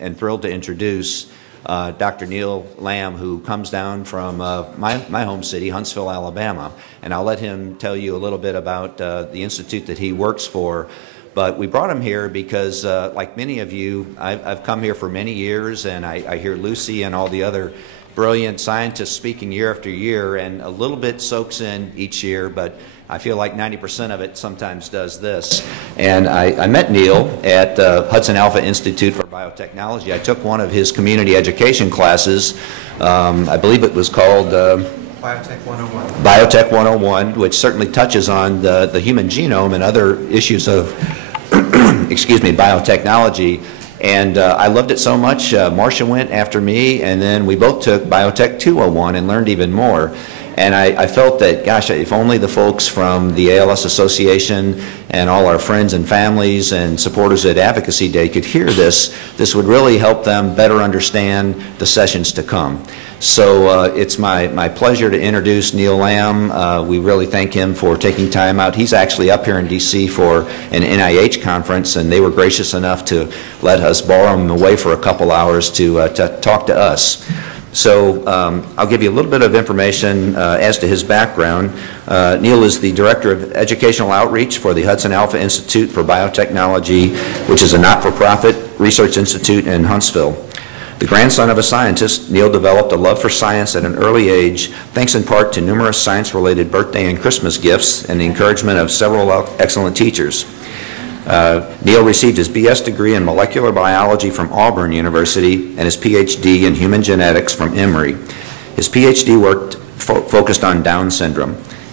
and thrilled to introduce Dr. Neil Lamb, who comes down from my home city, Huntsville, Alabama. And I'll let him tell you a little bit about the institute that he works for. But we brought him here because, like many of you, I've come here for many years, and I hear Lucy and all the other brilliant scientists speaking year after year, and a little bit soaks in each year, but I feel like 90% of it sometimes does this. And I met Neil at Hudson Alpha Institute for Biotechnology. I took one of his community education classes. I believe it was called Biotech 101. Biotech 101, which certainly touches on the human genome and other issues of excuse me, biotechnology. And I loved it so much, Marcia went after me, and then we both took Biotech 201 and learned even more. And I felt that, gosh, if only the folks from the ALS Association and all our friends and families and supporters at Advocacy Day could hear this, this would really help them better understand the sessions to come. So it's my pleasure to introduce Neil Lamb. We really thank him for taking time out. He's actually up here in D.C. for an NIH conference, and they were gracious enough to let us borrow him away for a couple hours to talk to us. So I'll give you a little bit of information as to his background. Neil is the Director of Educational Outreach for the Hudson Alpha Institute for Biotechnology, which is a not-for-profit research institute in Huntsville. The grandson of a scientist, Neil developed a love for science at an early age, thanks in part to numerous science-related birthday and Christmas gifts and the encouragement of several excellent teachers. Neil received his BS degree in molecular biology from Auburn University and his PhD in human genetics from Emory. His PhD work focused on Down syndrome.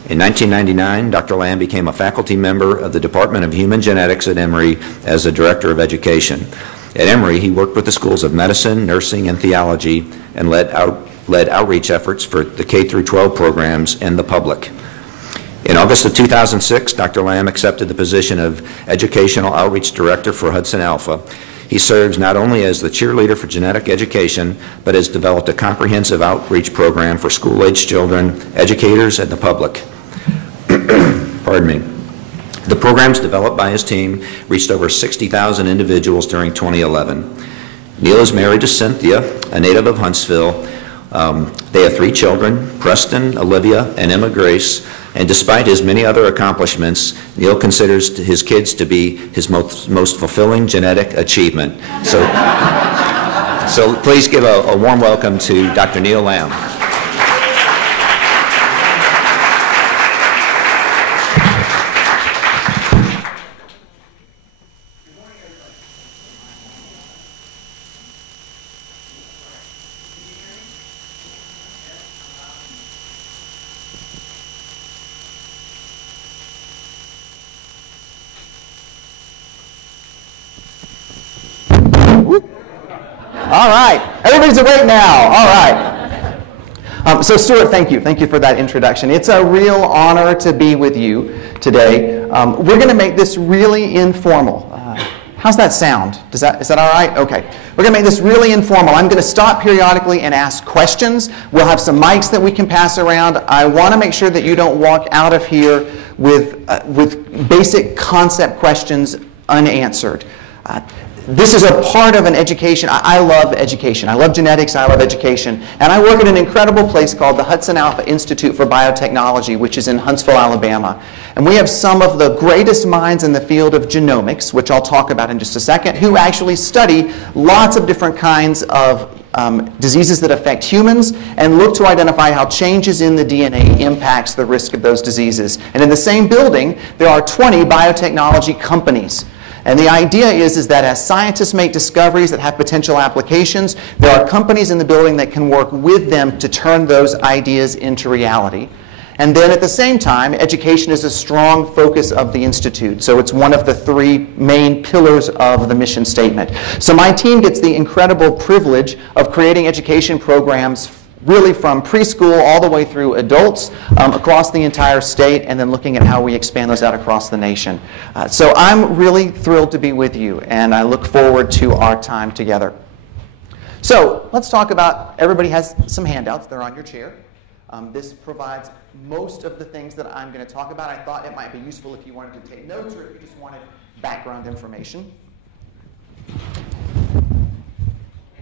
In 1999, Dr. Lamb became a faculty member of the Department of Human Genetics at Emory as a Director of Education. At Emory, he worked with the schools of medicine, nursing, and theology, and led outreach efforts for the K-12 programs and the public. In August of 2006, Dr. Lamb accepted the position of Educational Outreach Director for Hudson Alpha. He serves not only as the cheerleader for genetic education, but has developed a comprehensive outreach program for school-aged children, educators, and the public. Pardon me. The programs developed by his team reached over 60,000 individuals during 2011. Neil is married to Cynthia, a native of Huntsville. They have 3 children, Preston, Olivia, and Emma Grace. And despite his many other accomplishments, Neil considers his kids to be his most fulfilling genetic achievement. So please give a warm welcome to Dr. Neil Lamb. All right, everybody's awake now. All right. So Stuart, thank you. Thank you for that introduction. It's a real honor to be with you today. We're going to make this really informal. How's that sound? Is that all right? Okay. We're going to make this really informal. I'm going to stop periodically and ask questions. We'll have some mics that we can pass around. I want to make sure that you don't walk out of here with basic concept questions unanswered. This is a part of an education. I love education. I love genetics. I love education. And I work at an incredible place called the Hudson Alpha Institute for Biotechnology, which is in Huntsville, Alabama. And we have some of the greatest minds in the field of genomics, which I'll talk about in just a second, who actually study lots of different kinds of diseases that affect humans and look to identify how changes in the DNA impacts the risk of those diseases. And in the same building, there are 20 biotechnology companies. And the idea is that as scientists make discoveries that have potential applications, there are companies in the building that can work with them to turn those ideas into reality. And then at the same time, education is a strong focus of the Institute. So it's one of the 3 main pillars of the mission statement. So my team gets the incredible privilege of creating education programs really from preschool all the way through adults across the entire state, and then looking at how we expand those out across the nation. So I'm really thrilled to be with you, and I look forward to our time together. So let's talk about, everybody has some handouts. They're on your chair. This provides most of the things that I'm going to talk about. I thought it might be useful if you wanted to take notes or if you just wanted background information.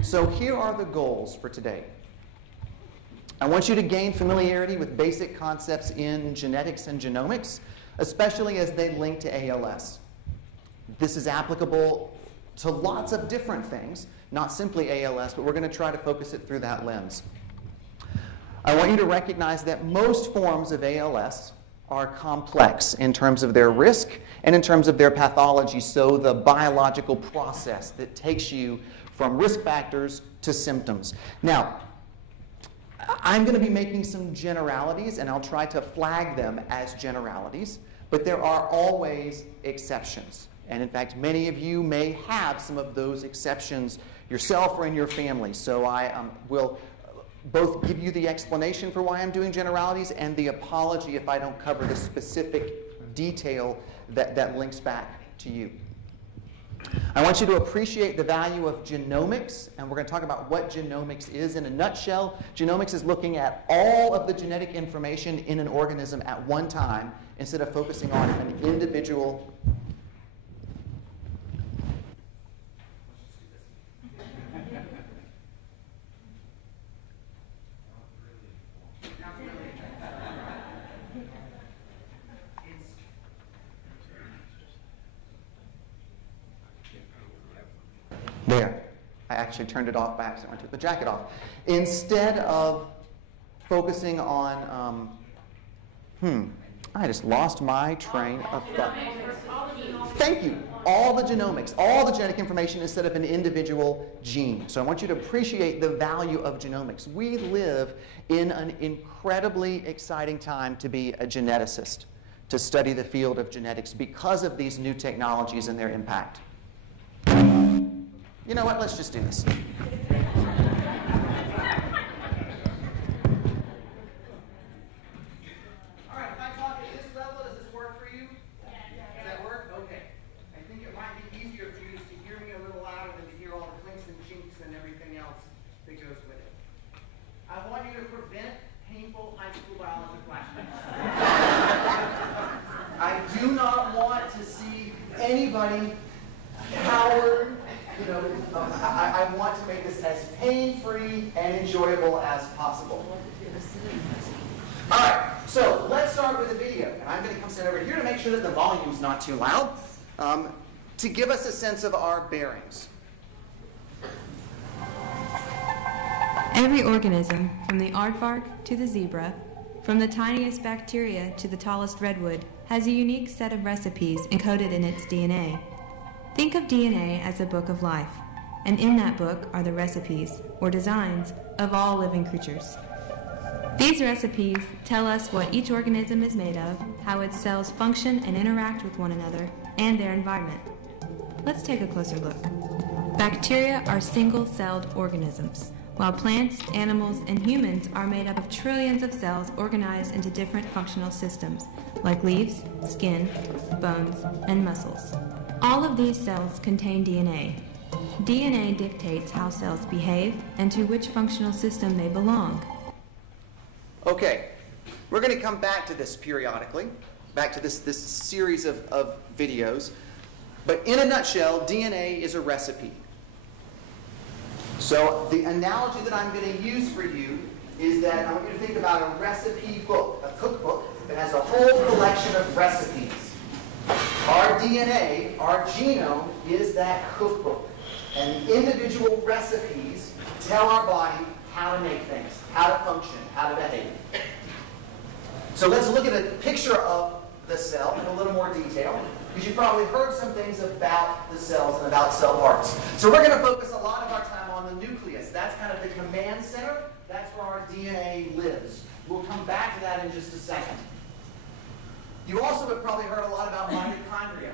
So here are the goals for today. I want you to gain familiarity with basic concepts in genetics and genomics, especially as they link to ALS. This is applicable to lots of different things, not simply ALS, but we're going to try to focus it through that lens. I want you to recognize that most forms of ALS are complex in terms of their risk and in terms of their pathology, so the biological process that takes you from risk factors to symptoms. Now, I'm going to be making some generalities, and I'll try to flag them as generalities, but there are always exceptions. And in fact, many of you may have some of those exceptions yourself or in your family. So I will both give you the explanation for why I'm doing generalities and the apology if I don't cover the specific detail that links back to you. I want you to appreciate the value of genomics, and we're going to talk about what genomics is in a nutshell. Genomics is looking at all of the genetic information in an organism at one time instead of focusing on an individual. There. I actually turned it off by accident. I took the jacket off. Instead of focusing on, I just lost my train of thought. Thank you. All the genomics, all the genetic information instead of an individual gene. So I want you to appreciate the value of genomics. We live in an incredibly exciting time to be a geneticist, to study the field of genetics because of these new technologies and their impact. You know what? Let's just do this. All right, if I talk at this level, does this work for you? Does that work? Okay. I think it might be easier for you to hear me a little louder than to hear all the clinks and chinks and everything else that goes with it. I want you to prevent painful high school biology flashbacks. I do not want to see anybody coward. You know, I want to make this as pain-free and enjoyable as possible. All right, so let's start with a video. And I'm going to come stand over here to make sure that the volume's not too loud, to give us a sense of our bearings. Every organism, from the aardvark to the zebra, from the tiniest bacteria to the tallest redwood, has a unique set of recipes encoded in its DNA. Think of DNA as a book of life, and in that book are the recipes, or designs, of all living creatures. These recipes tell us what each organism is made of, how its cells function and interact with one another, and their environment. Let's take a closer look. Bacteria are single-celled organisms, while plants, animals, and humans are made up of trillions of cells organized into different functional systems, like leaves, skin, bones, and muscles. All of these cells contain DNA. DNA dictates how cells behave and to which functional system they belong. Okay, we're going to come back to this periodically, back to this series of videos. But in a nutshell, DNA is a recipe. So the analogy that I'm going to use for you is that I want you to think about a recipe book, a cookbook that has a whole collection of recipes. Our DNA, our genome, is that cookbook. And individual recipes tell our body how to make things, how to function, how to behave. So let's look at a picture of the cell in a little more detail, because you've probably heard some things about the cells and about cell parts. So we're going to focus a lot of our time on the nucleus. That's kind of the command center. That's where our DNA lives. We'll come back to that in just a second. You also have probably heard a lot about mitochondria.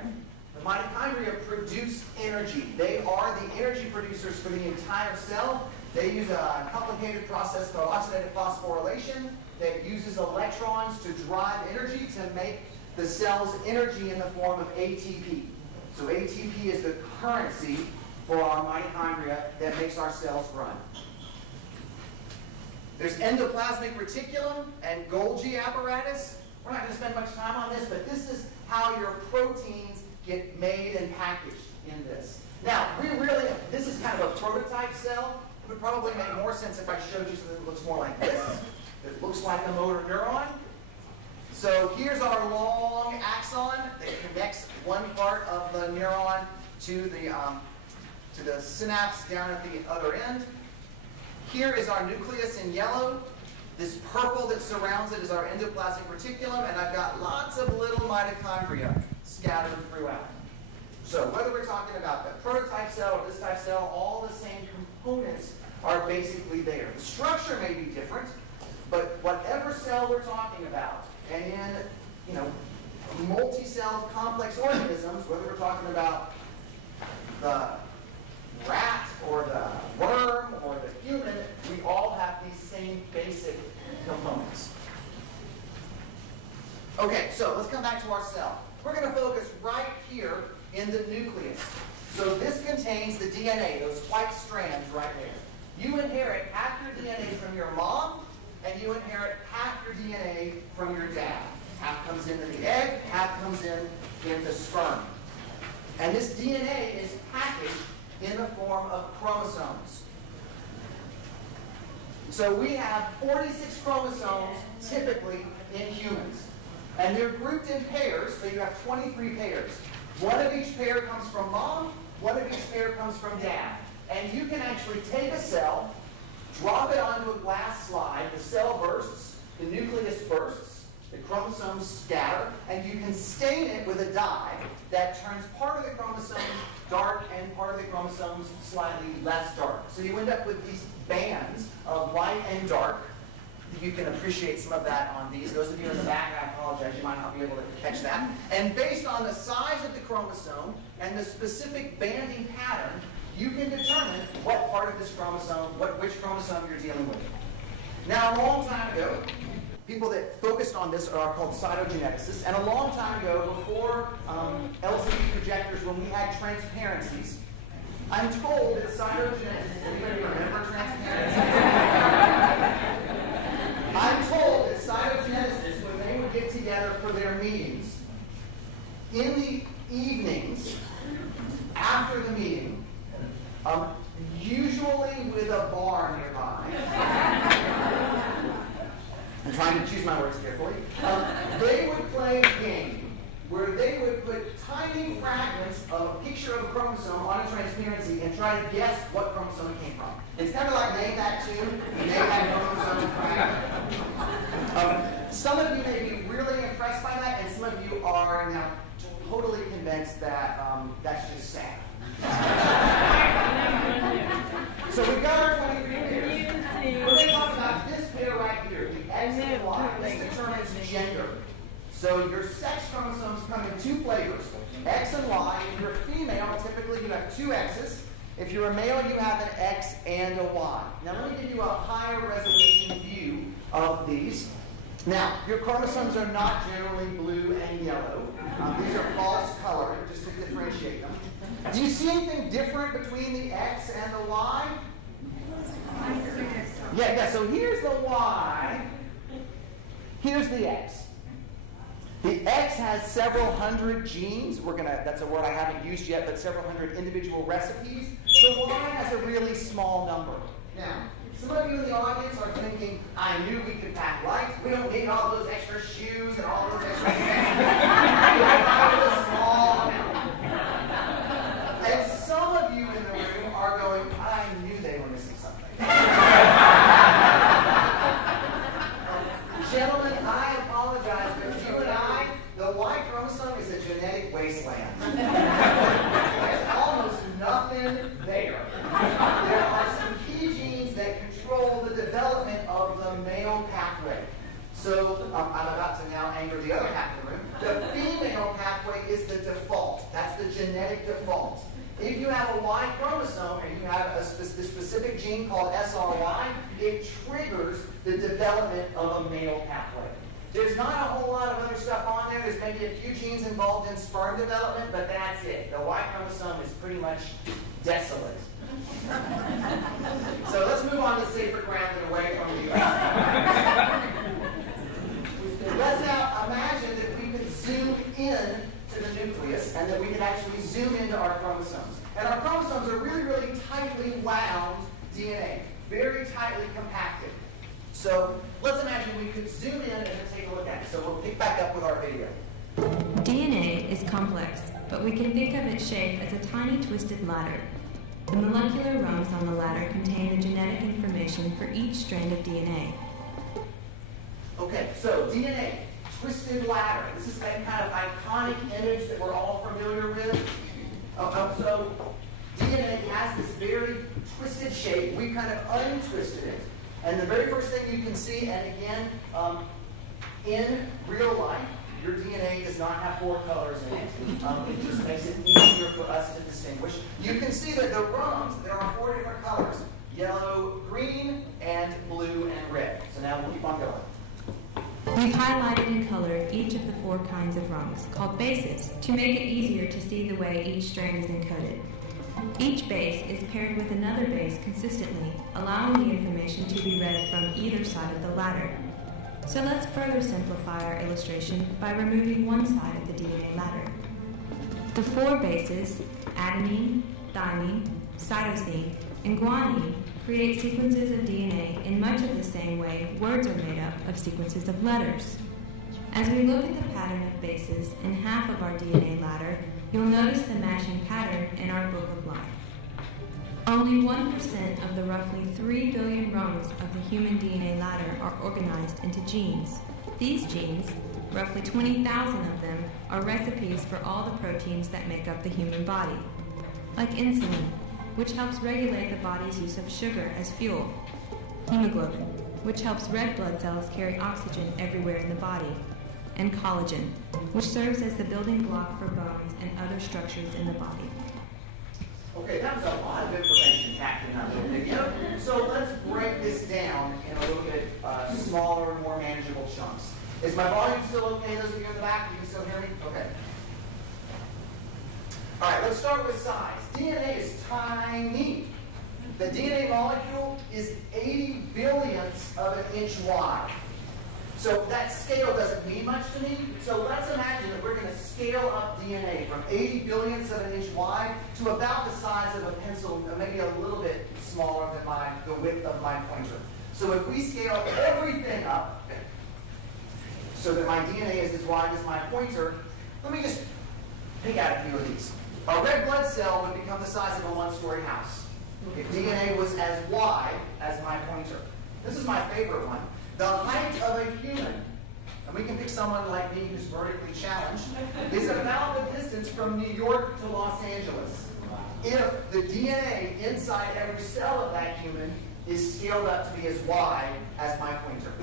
The mitochondria produce energy. They are the energy producers for the entire cell. They use a complicated process called oxidative phosphorylation that uses electrons to drive energy to make the cell's energy in the form of ATP. So ATP is the currency for our mitochondria that makes our cells run. There's endoplasmic reticulum and Golgi apparatus. We're not going to spend much time on this, but this is how your proteins get made and packaged in this. Now, this is kind of a prototype cell. It would probably make more sense if I showed you something that looks more like this. It looks like a motor neuron. So here's our long axon that connects one part of the neuron to the synapse down at the other end. Here is our nucleus in yellow. This purple that surrounds it is our endoplasmic reticulum, and I've got lots of little mitochondria scattered throughout. So whether we're talking about the prototype cell or this type cell, all the same components are basically there. The structure may be different, but whatever cell we're talking about, and in multi-celled complex organisms, whether we're talking about the rat or the worm or the human, we all have these same basic components. Okay, so let's come back to our cell. We're going to focus right here in the nucleus. So this contains the DNA, those white strands right there. You inherit half your DNA from your mom, and you inherit half your DNA from your dad. Half comes into the egg, half comes in the sperm. And this DNA is packaged in the form of chromosomes. So we have 46 chromosomes typically in humans. And they're grouped in pairs, so you have 23 pairs. One of each pair comes from mom, one of each pair comes from dad. And you can actually take a cell, drop it onto a glass slide, the cell bursts, the nucleus bursts, the chromosomes scatter, and you can stain it with a dye that turns part of the chromosomes dark and part of the chromosomes slightly less dark. So you end up with these bands of light and dark. You can appreciate some of that on these. Those of you in the back, I apologize, you might not be able to catch that. And based on the size of the chromosome and the specific banding pattern, you can determine what part of this chromosome, which chromosome you're dealing with. Now, a long time ago, people that focused on this are called cytogeneticists. And a long time ago, before LCD projectors, when we had transparencies, I'm told that cytogeneticists, anybody remember transparencies? I'm told that cytogeneticists, when they would get together for their meetings, in the evenings, after the meeting, usually with a bar nearby, I'm trying to choose my words carefully, they would play a game where they would put tiny fragments of a picture of a chromosome on a transparency and try to guess what chromosome it came from. It's kind of like Name That Tune, Name That Chromosome fragment. Some of you may be really impressed by that, and some of you are now totally convinced that that's just sad. So we've got our 23 pairs. We're going to talk about this pair right here, the X and Y. This determines gender. So your sex chromosomes come in two flavors, X and Y. If you're a female, typically you have two X's. If you're a male, you have an X and a Y. Now let me give you a higher resolution view of these. Now, your chromosomes are not generally blue and yellow. These are false colored, just to differentiate them. Do you see anything different between the X and the Y? Yeah, so here's the Y. Here's the X. The X has several hundred genes. That's a word I haven't used yet, but several hundred individual recipes. The Y has a really small number. Now, some of you in the audience are thinking, I knew we could pack light. We don't need all those extra shoes and all those extra things. We have a small amount. And some of you in the room are going, I knew they were missing something. Gentlemen, I apologize, but you and I, the Y chromosome is a genetic wasteland. There's almost nothing there. There are some key genes that control the development of the male pathway. So I'm about to now anger the other half of the room. The female pathway is the default. That's the genetic default. If you have a Y chromosome and you have the specific gene called SRY, it triggers the development of a male pathway. There's not a whole lot of other stuff on there. There's maybe a few genes involved in sperm development, but that's it. The Y chromosome is pretty much desolate. So let's move on to safer ground and away from the US. Let's now imagine that we could zoom in to the nucleus and that we can actually zoom into our chromosomes. And our chromosomes DNA, very tightly compacted. So let's imagine we could zoom in and take a look at it. So we'll pick back up with our video. DNA is complex, but we can think of its shape as a tiny twisted ladder. The molecular rungs on the ladder contain the genetic information for each strand of DNA. Okay, so DNA, twisted ladder. This is that kind of iconic image that we're all familiar with. So DNA has this very twisted shape. We kind of untwisted it. And the very first thing you can see, and again, in real life, your DNA does not have 4 colors in it. It just makes it easier for us to distinguish. You can see that the rungs, there are 4 different colors: yellow, green, and blue, and red. So now we'll keep on going. We've highlighted in color each of the 4 kinds of rungs, called bases, to make it easier to see the way each strand is encoded. Each base is paired with another base consistently, allowing the information to be read from either side of the ladder. So let's further simplify our illustration by removing one side of the DNA ladder. The 4 bases, adenine, thymine, cytosine, and guanine, create sequences of DNA in much of the same way words are made up of sequences of letters. As we look at the pattern of bases in half of our DNA ladder, you'll notice the matching pattern in our book of life. Only 1% of the roughly 3 billion rungs of the human DNA ladder are organized into genes. These genes, roughly 20,000 of them, are recipes for all the proteins that make up the human body, like insulin, which helps regulate the body's use of sugar as fuel, hemoglobin, which helps red blood cells carry oxygen everywhere in the body, and collagen, which serves as the building block for bones and other structures in the body. Okay, that was a lot of information packed in that little video. So let's break this down in a little bit smaller, more manageable chunks. Is my volume still okay? Those of you in the back, you can still hear me? Okay. All right, let's start with size. DNA is tiny. The DNA molecule is 80 billionths of an inch wide. So that scale doesn't mean much to me. So let's imagine that we're going to scale up DNA from 80 billionths of an inch wide to about the size of a pencil, maybe a little bit smaller than the width of my pointer. So if we scale everything up so that my DNA is as wide as my pointer, let me just pick out a few of these. A red blood cell would become the size of a 1-story house if DNA was as wide as my pointer. This is my favorite one. The height of a human, and we can pick someone like me who's vertically challenged, is about the distance from New York to Los Angeles. If the DNA inside every cell of that human is scaled up to be as wide as my pointer.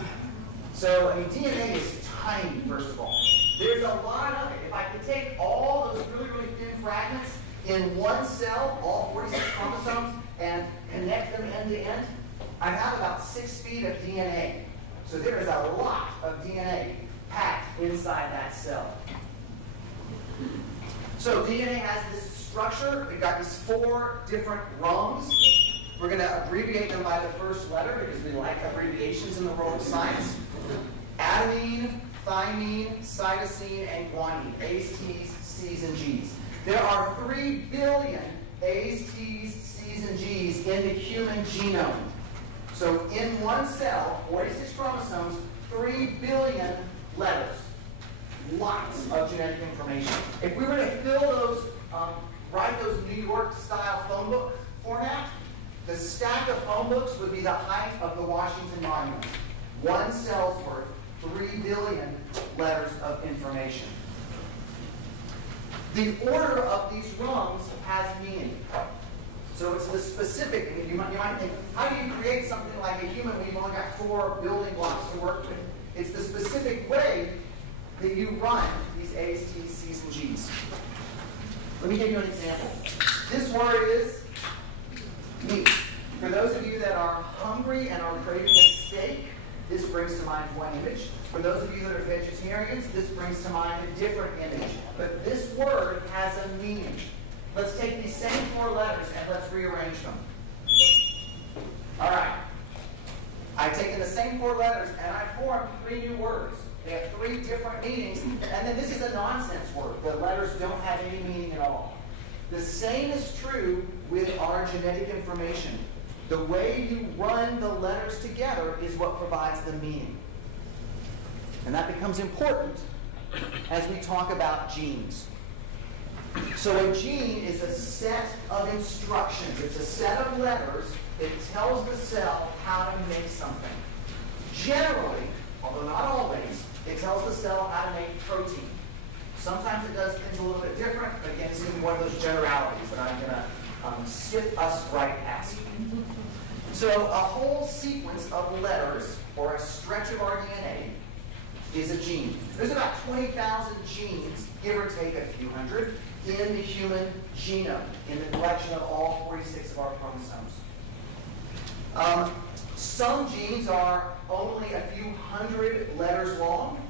So, I mean, DNA is tiny, first of all. There's a lot of it. If I could take all those really, really thin fragments in one cell, all 46 chromosomes, and connect them end to end, I'd have about 6 feet of DNA. So there is a lot of DNA packed inside that cell. So DNA has this structure. We've got these 4 different rungs. We're going to abbreviate them by the first letter because we like abbreviations in the world of science. Adenine, thymine, cytosine, and guanine. A's, T's, C's, and G's. There are 3 billion A's, T's, C's, and G's in the human genome. So in one cell, 46 chromosomes, 3 billion letters. Lots of genetic information. If we were to fill those, write those New York-style phone book format, the stack of phone books would be the height of the Washington Monument. One cell's worth, 3 billion letters of information. The order of these rungs has meaning. So it's the specific, you might think, how do you create something like a human when you've only got 4 building blocks to work with? It's the specific way that you run these A's, T's, C's, and G's. Let me give you an example. This word is meat. For those of you that are hungry and are craving a steak, this brings to mind one image. For those of you that are vegetarians, this brings to mind a different image. But this word has a meaning. Let's take these same 4 letters and let's rearrange them. All right. I've taken the same 4 letters and I've formed 3 new words. They have 3 different meanings. And then this is a nonsense word. The letters don't have any meaning at all. The same is true with our genetic information. The way you run the letters together is what provides the meaning. And that becomes important as we talk about genes. So a gene is a set of instructions. It's a set of letters that tells the cell how to make something. Generally, although not always, it tells the cell how to make protein. Sometimes it does things a little bit different, but again, this is one of those generalities that I'm going to skip us right past. So a whole sequence of letters, or a stretch of our DNA, is a gene. There's about 20,000 genes, give or take a few hundred, in the human genome, in the collection of all 46 of our chromosomes. Some genes are only a few hundred letters long.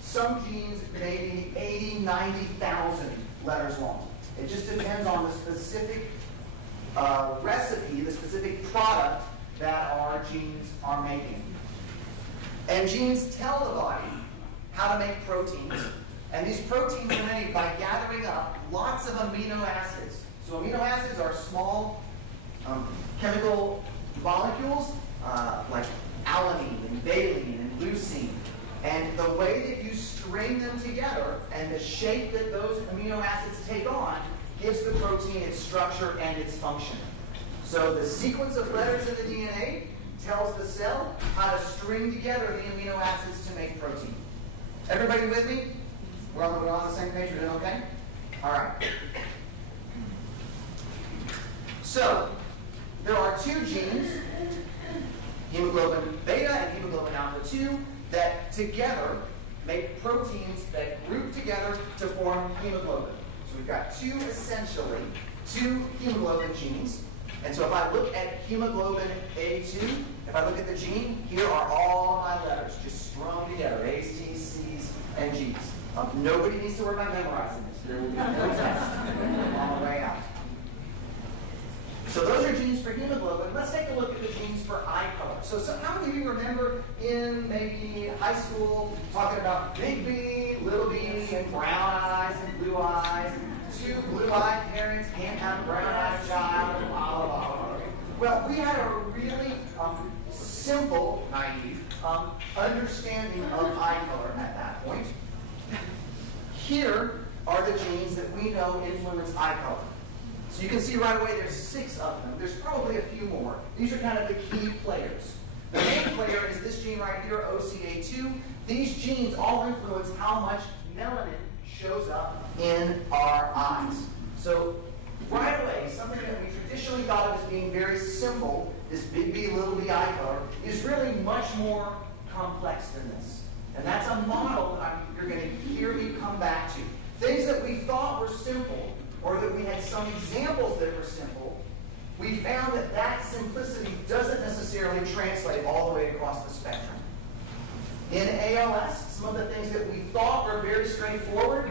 Some genes may be 80, 90,000 letters long. It just depends on the specific recipe, the specific product that our genes are making. And genes tell the body how to make proteins. And these proteins are made by gathering up lots of amino acids. So amino acids are small chemical molecules like alanine and valine and leucine. And the way that you string them together and the shape that those amino acids take on gives the protein its structure and its function. So the sequence of letters in the DNA tells the cell how to string together the amino acids to make protein. Everybody with me? We're on the same page? We're doing okay? All right. So there are two genes, hemoglobin beta and hemoglobin alpha 2, that together make proteins that group together to form hemoglobin. So we've got essentially two hemoglobin genes. And so if I look at hemoglobin A2, if I look at the gene, here are all my letters just strung together, A's, T's, C's, and G's. Nobody needs to worry about memorizing this. There will be no test on the way out. So those are genes for hemoglobin. Let's take a look at the genes for eye color. So how many of you remember in maybe high school talking about big B, little b, and brown eyes and blue eyes? Two blue-eyed parents can't have a brown-eyed child, blah, blah, blah. Well, we had a really simple, naive understanding of eye color at that point. Here are the genes that we know influence eye color. So you can see right away there's 6 of them. There's probably a few more. These are kind of the key players. The main player is this gene right here, OCA2. These genes all influence how much melanin shows up in our eyes. So right away, something that we traditionally thought of as being very simple, this big B, little b eye color, is really much more complex than this. And that's a model that you're going to hear me come back to. Things that we thought were simple, or that we had some examples that were simple, we found that that simplicity doesn't necessarily translate all the way across the spectrum. In ALS, some of the things that we thought were very straightforward,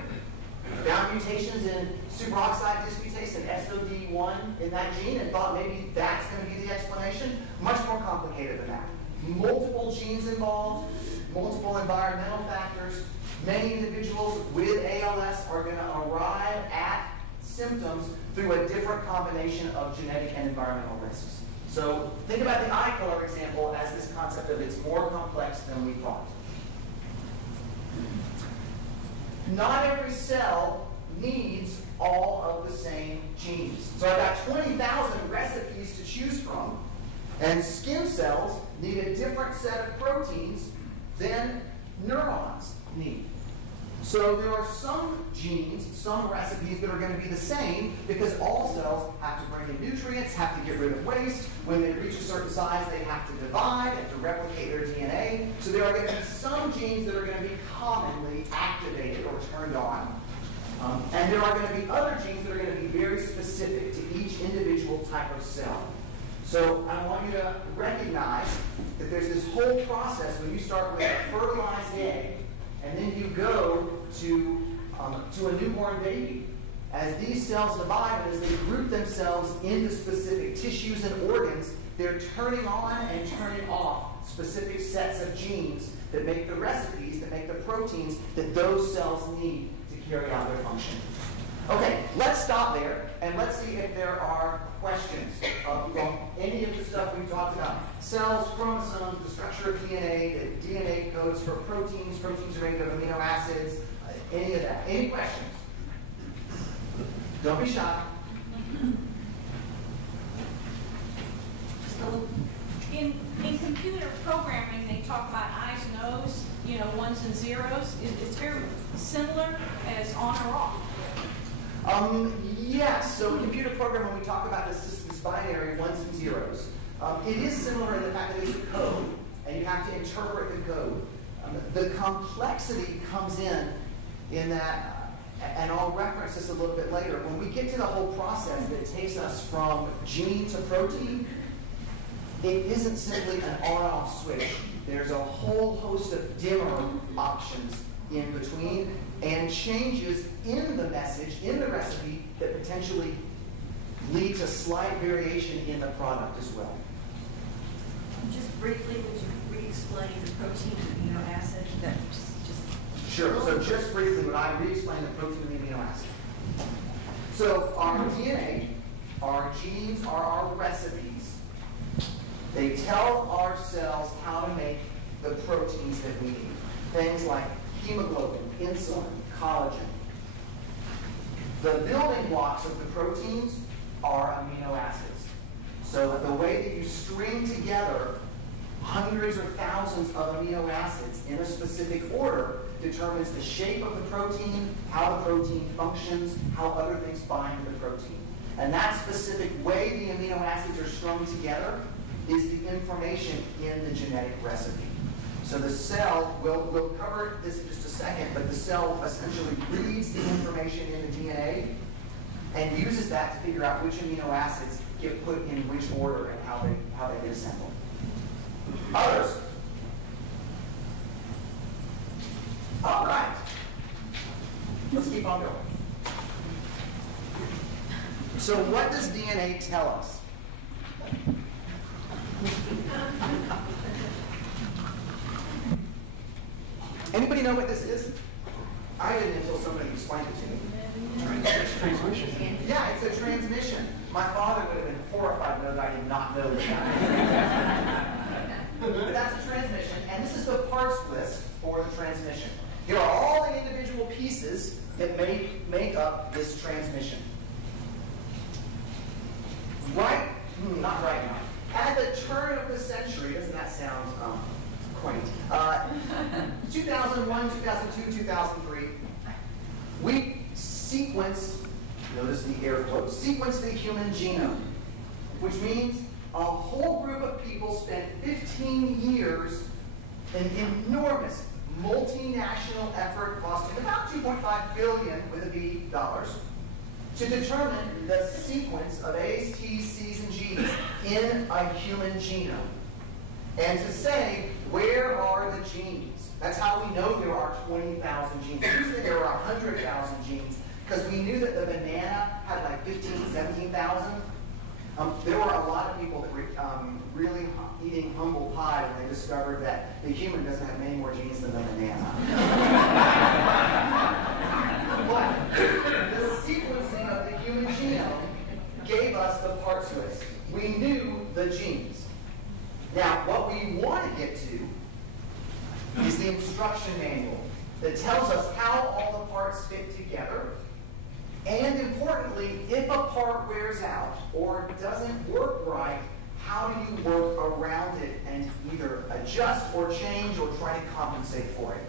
we found mutations in superoxide dismutase and SOD1 in that gene and thought maybe that's going to be the explanation. Much more complicated than that. Multiple genes involved, multiple environmental factors. Many individuals with ALS are going to arrive at symptoms through a different combination of genetic and environmental risks. So think about the eye color example as this concept of it's more complex than we thought. Not every cell needs all of the same genes. So I've got 20,000 recipes to choose from, and skin cells need a different set of proteins than neurons need. So there are some genes, some recipes that are going to be the same because all cells have to bring in nutrients, have to get rid of waste. When they reach a certain size, they have to divide and to replicate their DNA. So there are going to be some genes that are going to be commonly activated or turned on. And there are going to be other genes that are going to be very specific to each individual type of cell. So I want you to recognize that there's this whole process when you start with a fertilized egg, and then you go to a newborn baby. As these cells divide and as they group themselves into specific tissues and organs, they're turning on and turning off specific sets of genes that make the recipes, that make the proteins that those cells need to carry out their function. Okay, let's stop there and let's see if there are questions. any of the stuff we've talked about. Cells, chromosomes, the structure of DNA, the DNA codes for proteins, proteins are made of amino acids, any of that. Any questions? Don't be shy. So in computer programming, they talk about I's and O's, you know, ones and zeros. It's very similar as on or off. Yes, so in computer programming, when we talk about the system's binary, ones and zeros, it is similar in the fact that it's a code, and you have to interpret the code. The complexity comes in that, and I'll reference this a little bit later, when we get to the whole process that takes us from gene to protein, it isn't simply an on-off switch. There's a whole host of dimmer options in between and changes in the message, in the recipe, that potentially lead to slight variation in the product as well. Just briefly, would you re-explain the protein and amino acid? That Sure. So just briefly, would I re-explain the protein and the amino acid? So our DNA, our genes are our recipes. They tell our cells how to make the proteins that we need. Things like hemoglobin, insulin, collagen. The building blocks of the proteins are amino acids. So the way that you string together hundreds or thousands of amino acids in a specific order determines the shape of the protein, how the protein functions, how other things bind to the protein. And that specific way the amino acids are strung together is the information in the genetic recipe. So the cell, we'll cover this in just a second, but the cell essentially reads the information in the DNA and uses that to figure out which amino acids get put in which order and how they get assembled. Others? All right. Let's keep on going. So what does DNA tell us? Anybody know what this is? I didn't until somebody explained it to me. Transmission. Yeah, it's a transmission. My father would have been horrified to know that I did not know that. But that's a transmission, and this is the parts list for the transmission. Here are all the individual pieces that make up this transmission. Not right now. At the turn of the century, doesn't that sound quaint? 2001, 2002, 2003, we sequenced, notice the air quotes, sequenced the human genome, which means a whole group of people spent 15 years in enormous multinational effort costing about $2.5 billion with a B dollars to determine the sequence of A's, T's, C's, and G's in a human genome. And to say, where are the genes? That's how we know there are 20,000 genes. Usually there are 100,000 genes because we knew that the banana had like 15,000, 17,000. There were a lot of people that were really eating humble pie when they discovered that the human doesn't have many more genes than the banana. But the sequencing of the human genome gave us the parts list. We knew the genes. Now, what we want to get to is the instruction manual that tells us how all the parts fit together. And importantly, if a part wears out or doesn't work right, how do you work around it and either adjust or change or try to compensate for it?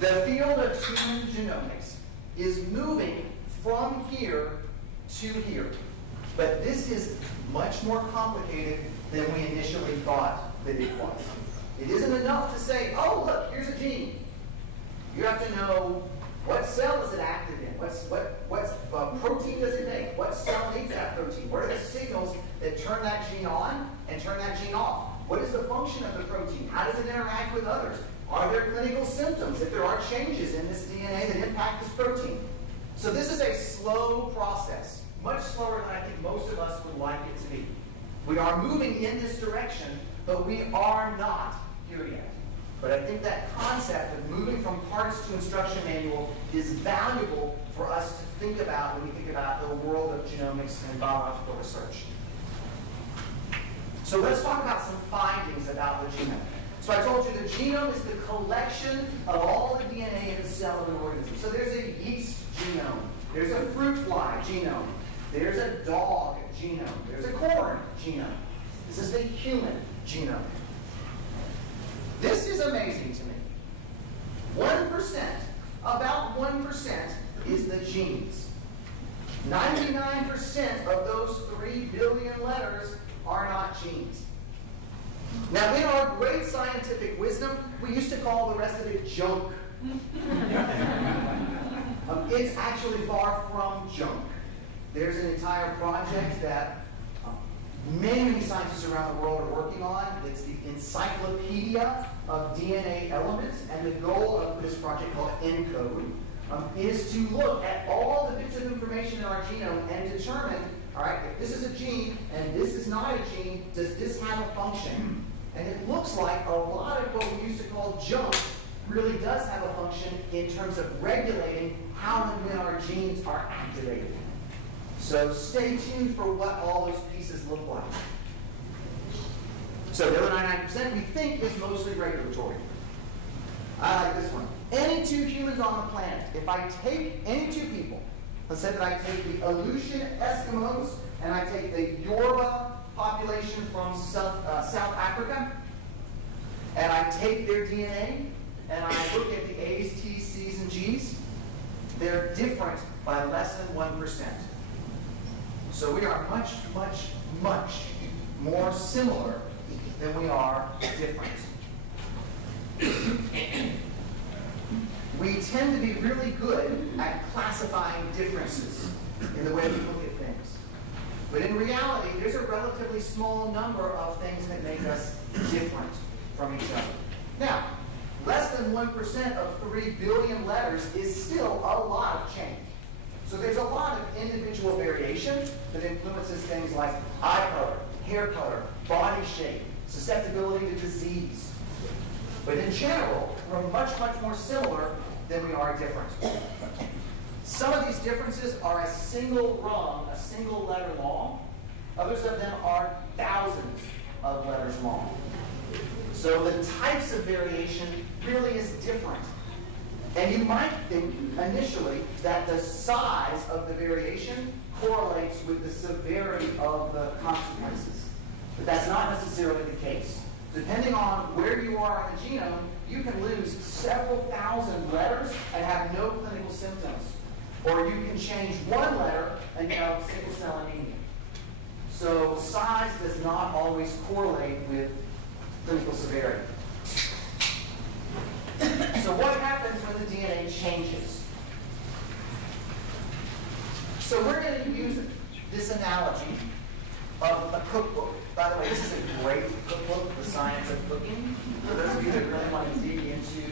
The field of human genomics is moving from here to here. But this is much more complicated than we initially thought that it was. It isn't enough to say, oh, look, here's a gene. You have to know what cell is it active in? What protein does it make? What cell needs that protein? What are the signals that turn that gene on and turn that gene off? What is the function of the protein? How does it interact with others? Are there clinical symptoms if there are changes in this DNA that impact this protein? So this is a slow process, much slower than I think most of us would like it to be. We are moving in this direction, but we are not here yet. But I think that concept of moving from parts to instruction manual is valuable for us to think about when we think about the world of genomics and biological research. So let's talk about some findings about the genome. So I told you the genome is the collection of all the DNA in the cell of an organism. So there's a yeast genome. There's a fruit fly genome. There's a dog genome. There's a corn genome. This is the human genome. This is amazing to me. 1%, about 1% is the genes. 99% of those 3 billion letters are not genes. Now, in our great scientific wisdom, we used to call the rest of it junk. It's actually far from junk. There's an entire project that many scientists around the world are working on. It's the Encyclopedia of DNA Elements, and the goal of this project, called ENCODE, is to look at all the bits of information in our genome and determine, all right, if this is a gene and this is not a gene, does this have a function? And it looks like a lot of what we used to call junk really does have a function in terms of regulating how and when our genes are activated. So stay tuned for what all those pieces look like. So the other 99% we think is mostly regulatory. I like this one. Any two humans on the planet, if I take any two people, let's say that I take the Aleutian Eskimos and I take the Yoruba population from South Africa, and I take their DNA and I look at the A's, T's, C's, and G's, they're different by less than 1%. So we are much, much, much more similar than we are different. We tend to be really good at classifying differences in the way we look at things. But in reality, there's a relatively small number of things that make us different from each other. Now, less than 1% of 3 billion letters is still a lot of change. So there's a lot of individual variation that influences things like eye color, hair color, body shape, susceptibility to disease. But in general, we're much, much more similar than we are different. Some of these differences are a single rung, a single letter long. Others of them are thousands of letters long. So the types of variation really is different. And you might think initially that the size of the variation correlates with the severity of the consequences. But that's not necessarily the case. Depending on where you are on the genome, you can lose several thousand letters and have no clinical symptoms. Or you can change one letter and get sickle cell anemia. So size does not always correlate with clinical severity. So what happens when the DNA changes? So we're going to use this analogy of a cookbook. By the way, this is a great cookbook, The Science of Cooking. For those of you that really want to dig into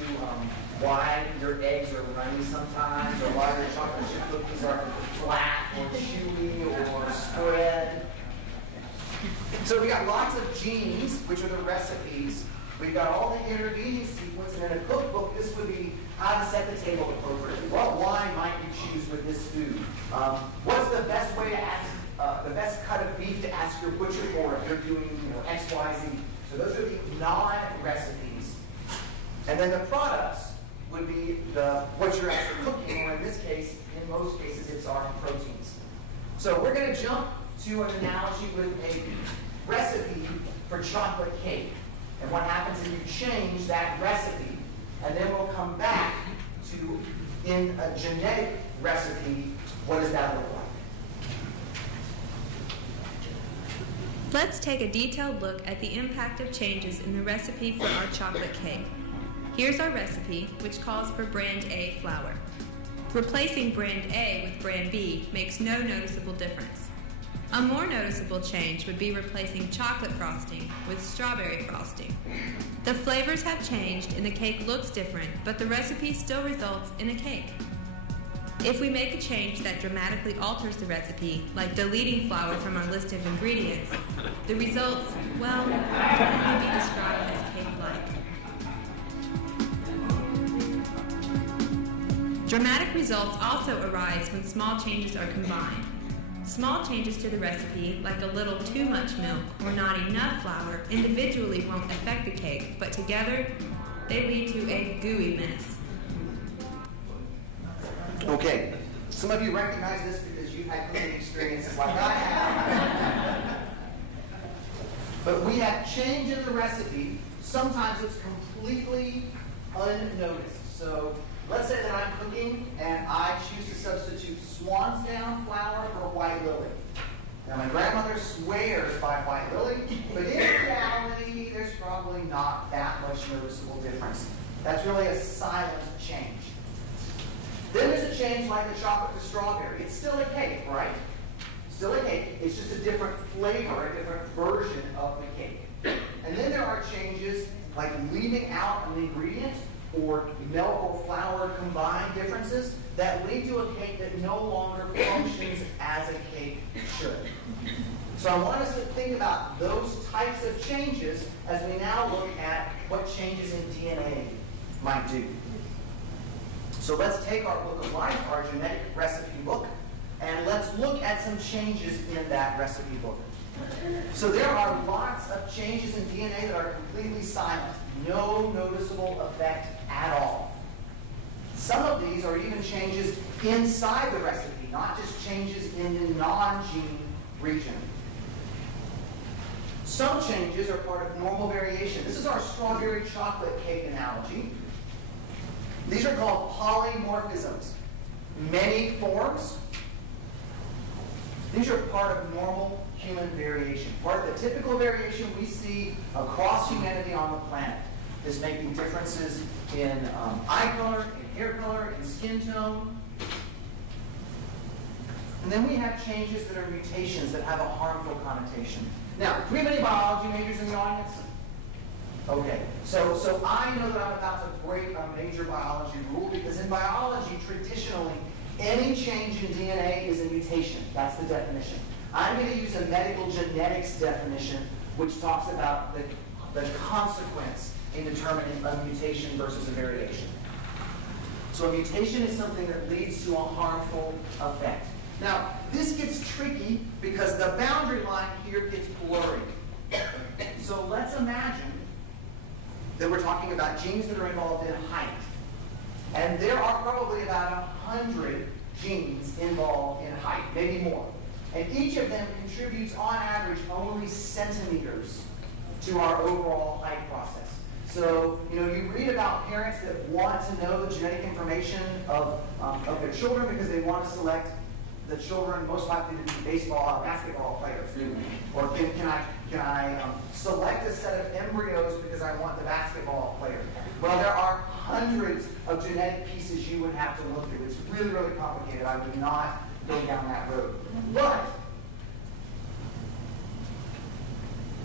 why your eggs are runny sometimes, or why your chocolate chip cookies are flat or chewy or spread. So we got lots of genes, which are the recipes. We've got all the intervening sequence, and in a cookbook, this would be how to set the table appropriately. What wine might you choose with this food? What's the best way to ask, the best cut of beef to ask your butcher for if you're doing, X, Y, Z? So those are the non-recipes. And then the products would be what you're actually cooking, or in this case, in most cases, it's our proteins. So we're going to jump to an analogy with a recipe for chocolate cake. And what happens is you change that recipe, and then we'll come back to, in a genetic recipe, what does that look like? Let's take a detailed look at the impact of changes in the recipe for our chocolate cake. Here's our recipe, which calls for brand A flour. Replacing brand A with brand B makes no noticeable difference. A more noticeable change would be replacing chocolate frosting with strawberry frosting. The flavors have changed and the cake looks different, but the recipe still results in a cake. If we make a change that dramatically alters the recipe, like deleting flour from our list of ingredients, the results, well, can only be described as cake-like. Dramatic results also arise when small changes are combined. Small changes to the recipe, like a little too much milk or not enough flour, individually won't affect the cake, but together they lead to a gooey mess. Okay, some of you recognize this because you've had cooking experiences like I have. But we have change in the recipe. Sometimes it's completely unnoticed. So let's say that I'm cooking and I choose to substitute swan's down flour for white lily. Now my grandmother swears by white lily, but in reality there's probably not that much noticeable difference. That's really a silent change. Then there's a change like the chocolate to strawberry. It's still a cake, right? Still a cake. It's just a different flavor, a different version of the cake. And then there are changes like leaving out an ingredient or milk or flour combined differences that lead to a cake that no longer functions as a cake should. So I want us to think about those types of changes as we now look at what changes in DNA might do. So let's take our book of life, our genetic recipe book, and let's look at some changes in that recipe book. So there are lots of changes in DNA that are completely silent, no noticeable effect at all. Some of these are even changes inside the recipe, not just changes in the non-gene region. Some changes are part of normal variation. This is our strawberry chocolate cake analogy. These are called polymorphisms. Many forms. These are part of normal human variation. Part of the typical variation we see across humanity on the planet is making differences in eye color, in hair color, in skin tone. And then we have changes that are mutations that have a harmful connotation. Now, do we have any biology majors in the audience? Okay, so I know that I'm about to break a major biology rule because in biology, traditionally, any change in DNA is a mutation. That's the definition. I'm going to use a medical genetics definition which talks about the consequence in determining a mutation versus a variation. So a mutation is something that leads to a harmful effect. Now, this gets tricky because the boundary line here gets blurry. So let's imagine that we're talking about genes that are involved in height. And there are probably about 100 genes involved in height, maybe more. And each of them contributes, on average, only centimeters to our overall height process. So, you read about parents that want to know the genetic information of their children because they want to select the children most likely to be basketball players. Or can I select a set of embryos because I want the basketball player? Well, there are hundreds of genetic pieces you would have to look through. It's really, really complicated. I would not go down that road. But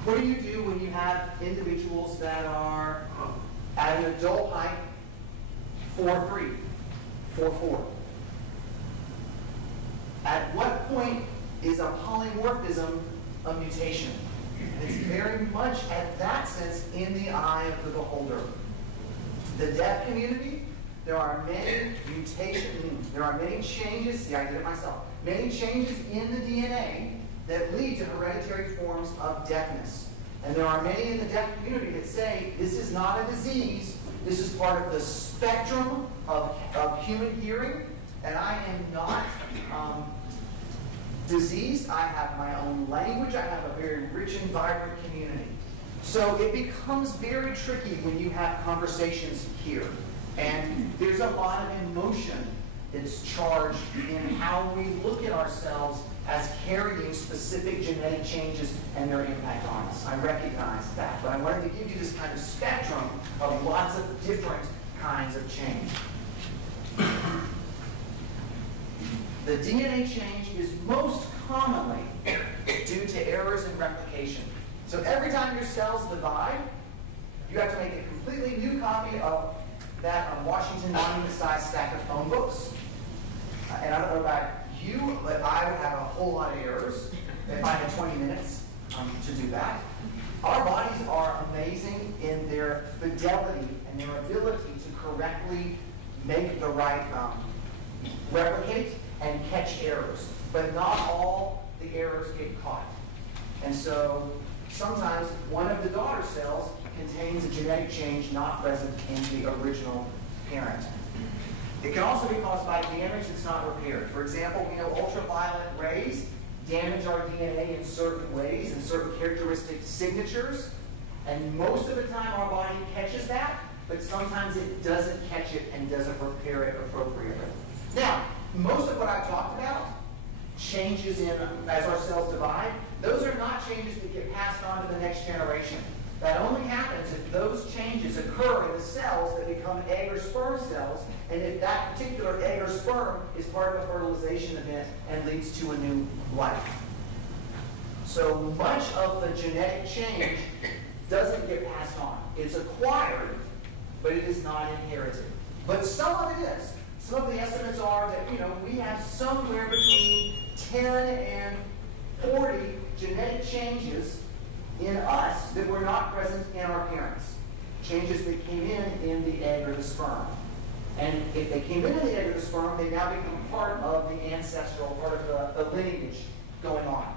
what do you do when you have individuals that are at an adult height 4'3", 4'4"? At what point is a polymorphism a mutation? It's very much, at that sense, in the eye of the beholder. The deaf community, there are many mutations, there are many changes, see, I did it myself, many changes in the DNA that lead to hereditary forms of deafness. And there are many in the deaf community that say, this is not a disease, this is part of the spectrum of human hearing, and I am not diseased. I have my own language. I have a very rich and vibrant community. So it becomes very tricky when you have conversations here. And there's a lot of emotion that's charged in how we look at ourselves as carrying specific genetic changes and their impact on us. I recognize that. But I wanted to give you this kind of spectrum of lots of different kinds of change. The DNA change is most commonly due to errors in replication. So every time your cells divide, you have to make a completely new copy of that Washington monument-sized stack of phone books. And I don't know about you, but I would have a whole lot of errors if I had 20 minutes to do that. Our bodies are amazing in their fidelity and their ability to correctly make the right replicate and catch errors. But not all And so sometimes one of the daughter cells contains a genetic change not present in the original parent. It can also be caused by damage that's not repaired. For example, we know ultraviolet rays damage our DNA in certain ways, in certain characteristic signatures, and most of the time our body catches that, but sometimes it doesn't catch it and doesn't repair it appropriately. Now, most of what I've talked about, changes in as our cells divide, those are not changes that get passed on to the next generation. That only happens if those changes occur in the cells that become egg or sperm cells, and if that particular egg or sperm is part of a fertilization event and leads to a new life. So much of the genetic change doesn't get passed on. It's acquired, but it is not inherited. But some of it is. Some of the estimates are that, we have somewhere between 10 and 40 genetic changes in us that were not present in our parents. Changes that came in the egg or the sperm. And if they came into the egg or the sperm, they now become part of the ancestral, part of the lineage going on.